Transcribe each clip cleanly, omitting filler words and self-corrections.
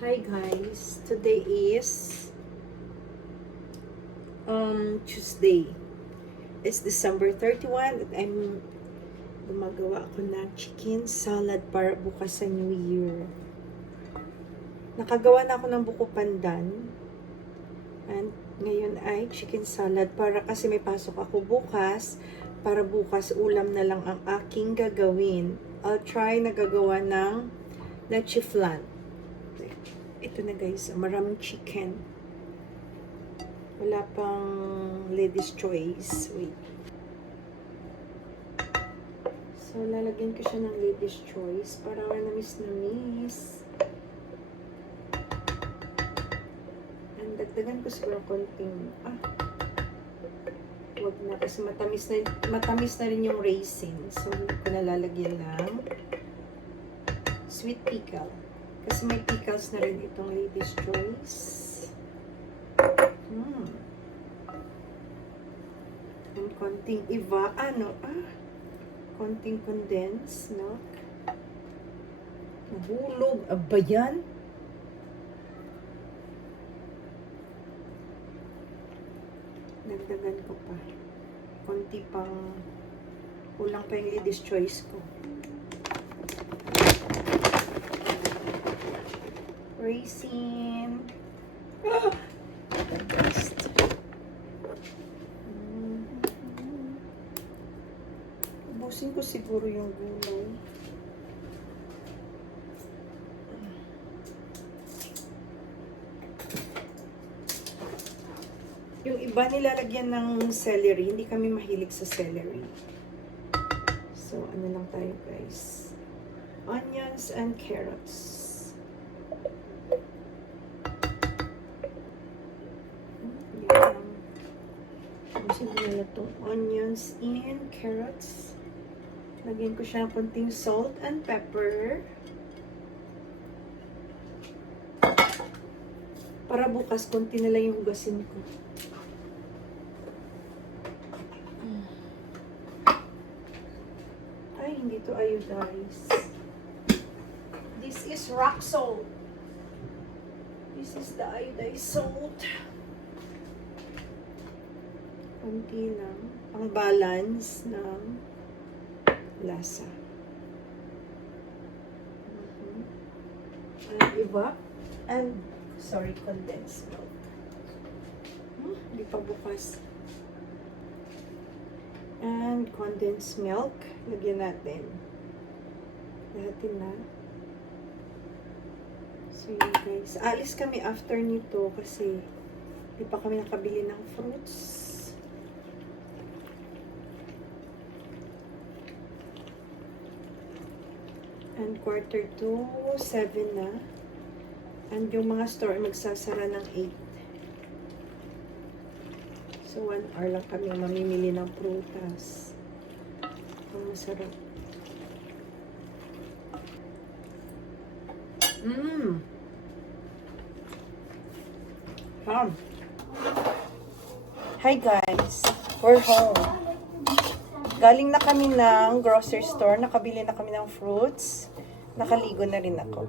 Hi guys, today is Tuesday. It's December 31 at gumagawa ako ng chicken salad para bukas sa New Year. Nakagawa na ako ng buko pandan. And ngayon ay chicken salad para kasi may pasok ako bukas. Para bukas ulam na lang ang aking gagawin. I'll try na gagawa ng leche flan. Ito na guys, maraming chicken. Wala pang lady's choice. Wait. So, lalagyan ko siya ng lady's choice para namis. And dagdagan ko siguro konting, wag na kasi matamis na rin yung raisin. So, hindi ko na lalagyan ng sweet pickle. Kasi may pickles na rin itong lady's choice. And konting konting condensed milk. Nahulog. Aba yan? Nagdagan ko pa. Konti pang kulang pa yung lady's choice ko. Raisin. The best. Ubusin ko siguro yung gulay. Yung iba nilalagyan ng celery. Hindi kami mahilig sa celery. So, ano lang tayo guys. Onions and carrots. Siguro itong onions and carrots. Lagyan ko siya ng konting salt and pepper. Para bukas, konti na lang yung hugasin ko. Ay, hindi to iodized. This is rock salt. This is the iodized salt. Konti lang. Ang balance ng lasa. And iba. And, condensed milk. Hindi pa bukas. And condensed milk. Lagyan natin. Lahatin na. So yun guys. Alis kami after nito kasi hindi pa kami nakabili ng fruits. And 6:45, 7 na. And yung mga store magsasara ng 8. So 1 hour lang kami mamimili ng prutas. Ang masarap. Hi guys, we're home. Galing na kami ng grocery store. Nakabili na kami ng fruits. Nakaligo na rin ako.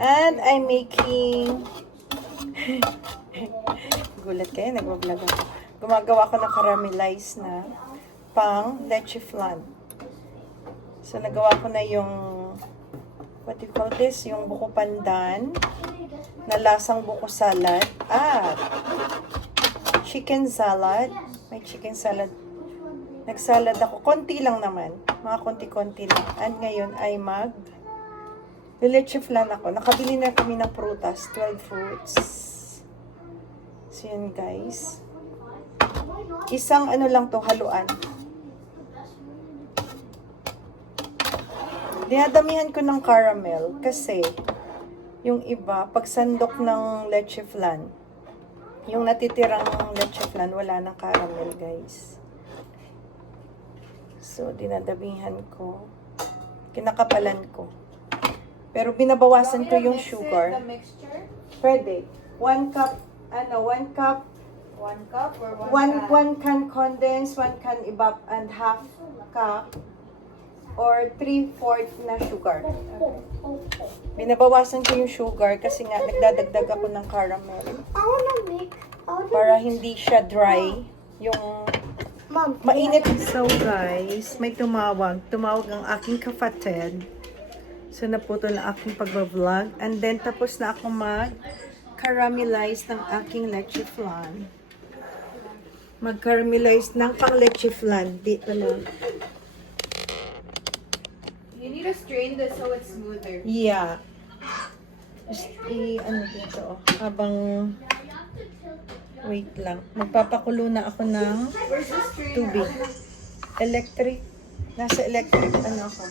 And I'm making... Gulat kayo, nag-vlog ako. Gumagawa ko ng caramelized na pang leche flan. So, nagawa ko na yung... What do you call this? Yung buko pandan na lasang buko salad. Chicken salad. May chicken salad. Nagsalad ako. Konti lang naman. Mga konti-konti lang. And ngayon ay leche flan ako. Nakabili na kami ng prutas. 12 fruits. So yun guys. Isang ano lang to haluan. Dinadamihan ko ng caramel kasi yung iba, pag sandok ng leche flan, yung natitirang leche flan, wala ng caramel guys. So, dinadamihan ko. Kinakapalan ko. Pero binabawasan ko yung sugar. Pwede. 1 cup, 1 cup. 1 cup or 1 can condensed, 1 can evap, and half cup or 3/4 na sugar. Binabawasan ko yung sugar kasi nga nagdadagdag ako ng caramel para hindi siya dry yung mainit. So guys, may tumawag ang aking kapatid. So naputol na aking pagbablog, and then tapos na ako mag-caramelize ng aking leche flan. Mag-caramelize ng pang leche flan. Dito na. You need to strain this so it's smoother. Yeah. Ano dito, habang wait lang. Magpapakulo na ako ng tubig. Electric. Nasa electric, ako.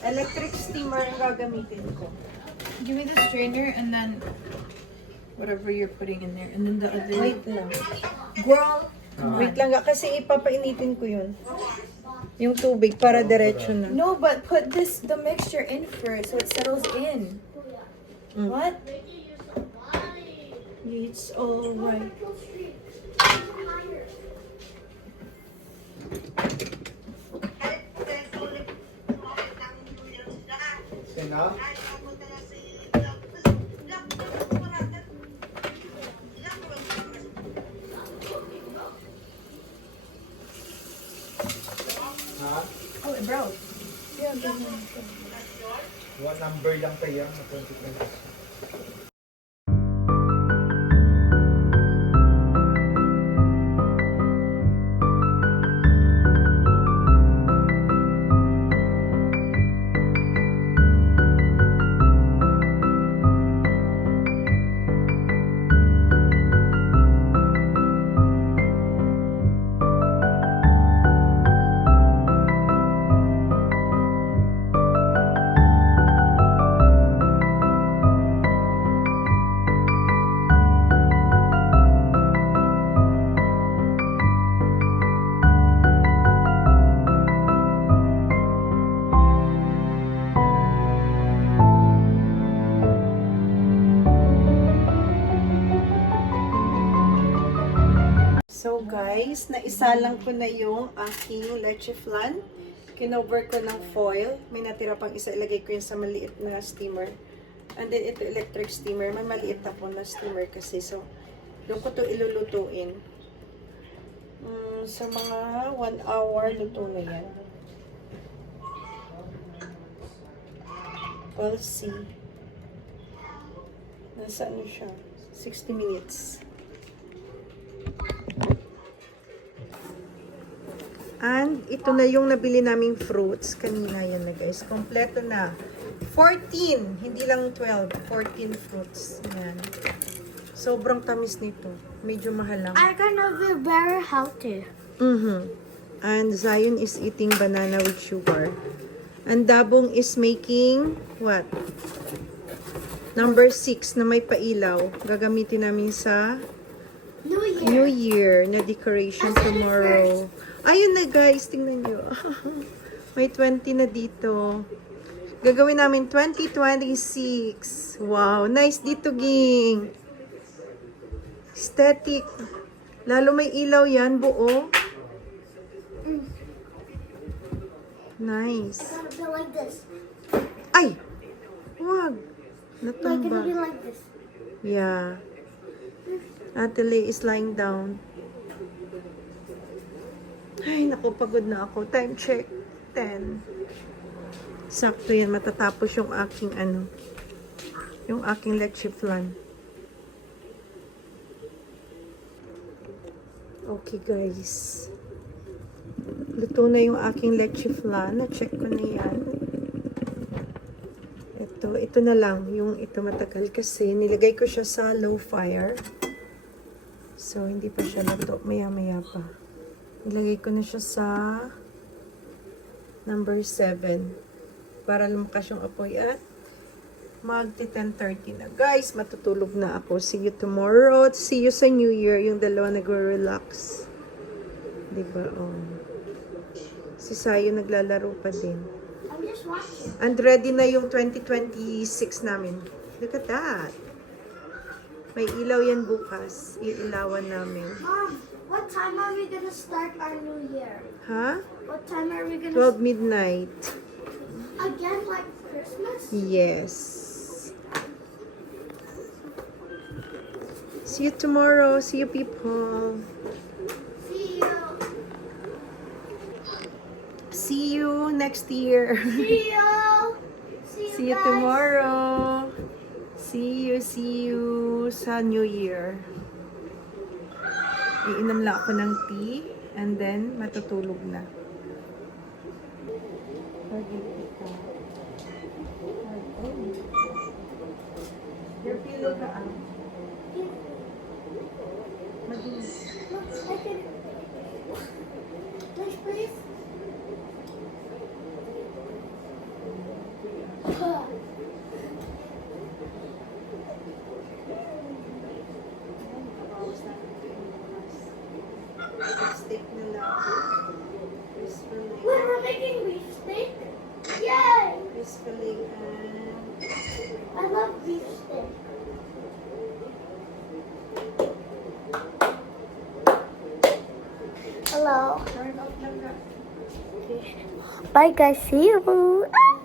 Electric steamer ang gagamitin ko. Give me the strainer and then whatever you're putting in there. And then the other. Wait lang. Girl! Wait lang kasi ipapainitin ko yun. Yung tubig para diretso na. No, but put the mixture in first so it settles in. What? It's alright. Enough? Ha? Oh, it broke. What number lang kayo na 2020? So guys, naisalang ko na yung aking leche flan. Kinover ko ng foil. May natira pang isa. Ilagay ko yun sa maliit na steamer. And then ito electric steamer. May maliit ako na steamer kasi. So, doon ko to ilulutuin. Sa mga 1 hour, luto na yan. We'll see. Nasa ano siya? 60 minutes. And ito na yung nabili naming fruits. Kanina yan na guys. Kompleto na. 14. Hindi lang 12. 14 fruits. Yan. Sobrang tamis nito. Medyo mahal lang. I'm gonna be very healthy. And Zion is eating banana with sugar. And Dabong is making what? Number 6 na may pailaw. Gagamitin namin sa New Year. New Year na decoration tomorrow. Ayun na guys, tingnan nyo. May 20 na dito. Gagawin namin 2026. Wow, nice dito, ging. Aesthetic. Lalo may ilaw yan, buo. Nice. It's gonna be like this. Ay! Wag. Like gonna be Natumba. like this. Yeah. Natalie is lying down. Ay, naku, pagod na ako. Time check. 10. Sakto yan. Matatapos yung aking yung aking leche flan. Okay, guys. Luto na yung aking leche flan. Na-check ko na yan. Ito na lang. Yung ito matagal kasi nilagay ko siya sa low fire. So, hindi pa siya luto. Maya-maya pa. Nilagay ko na siya sa number 7 para lumakas yung apoy at magti 10:30 na. Guys, matutulog na ako. See you tomorrow. See you sa New Year. Yung dalawa nagre-relax. Diba? Oh. Si Sayo naglalaro pa din. I'm just watching. And ready na yung 2026 namin. Look at that. May ilaw yan bukas. Iilawan namin. Mom, what time are we gonna start our New Year? Ha? What time are we gonna 12 midnight. Again, like Christmas? Yes. See you tomorrow. See you, people. See you. See you next year. See you. See you guys. tomorrow. See you sa New Year. Iinom lang ako ng tea and then matutulog na. Your pillow ka ah. Mag-inis. Look, I can. Push, please. Steak na lang. Fish fillet. Wait, we're making beef steak? Yay! Fish fillet and I love beef steak. Hello. turn off lang ka. Bye guys, see you.